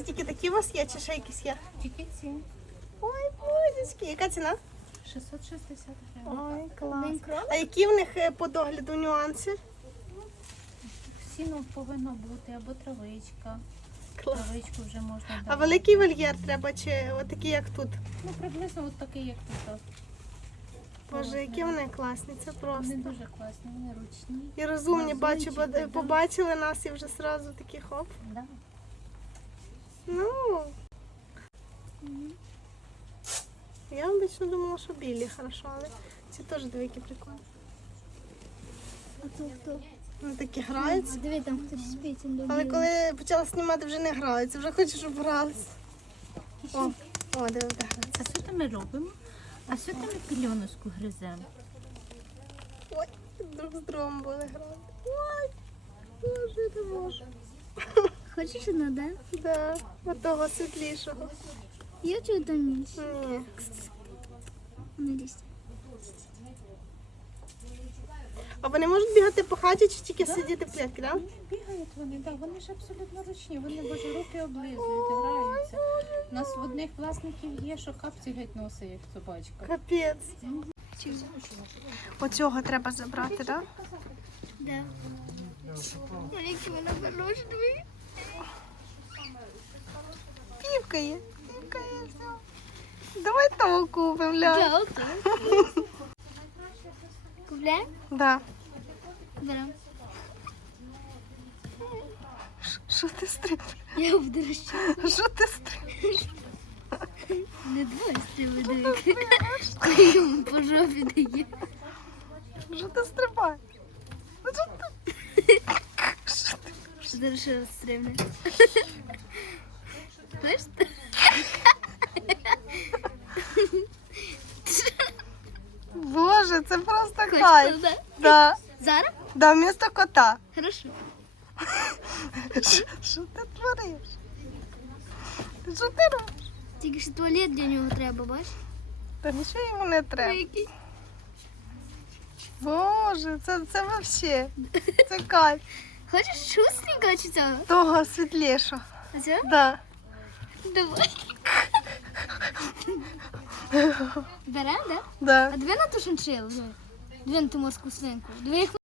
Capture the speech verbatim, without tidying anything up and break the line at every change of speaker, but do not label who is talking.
тільки такі у вас є, чи ще якісь є?
Тільки ці.
Ой, бузечки. Яка ціна?
шістсот шістдесят гривень.
Ой, клас. А які в них е, по догляду нюанси?
Сіно повинно бути або травичка.
Клас.
Травичку вже можна
А
давати.
великий вольєр треба, чи отакий, як тут?
Ну, приблизно от такий, як тут.
Боже, які вони класні, це просто.
Вони дуже класні, вони ручні.
І розумні,
Мазунчики,
бачу, бо
да.
побачили нас і вже сразу такі хоп.
Да.
Ну. Я обично думала, що білі хорошо, але ці теж двійки прикольні.
А то хто?
Вони такі граються.
Диви, там хтось спить.
Але коли почала знімати, вже не граються, вже хочу, щоб гралися. О, о, диви, де граються.
А що то ми робимо? А що то ми пільоночку гриземо?
Ой, друг з другом були грати. Ой, боже, не можу.
Хочеш одну, да?
Да, отого світлішого.
Я чую там між.
Ні.
Не лізь.
А вони можуть бігати по хаті чи тільки сидіти в клітці, так?
Бігають вони, так, вони ж абсолютно ручні, вони боже руки облизують, граються. У нас в одних власників є, що капці геть носить, як собачка.
Капець. Оцього треба забрати, так?
Да. Маленький вона хороша, диви.
Півка є. Півка є, все. Давай того купимо, Ля.
Да, окей. Купляємо?
Да.
Беремо.
Що ти стрибаєш?
Я обдращу.
Що ти стрибаєш?
Не двоє стріли, диви. Коли йому по жопі дає.
Що ти стрибаєш? Ну, Що ти? Що ти?
Зараз ще раз стрибне. Знаєш?
Боже, це просто
Хочеш,
кайф.
да?
Да.
Зараз?
Да, вместо кота.
Хорошо.
Що- Що ти твориш? Що ти робиш?
Тільки що туалет для нього треба, бачиш?
Та нічого йому не треба.
Який?
Боже, це, це вообще. Це кайф.
Хочеш шустренько чи цього?
Того світлішого.
А цього?
Да.
Давай. Берем, да?
Да.
А дві на ту шиншилу. Дві на ту морську свинку. Дві їх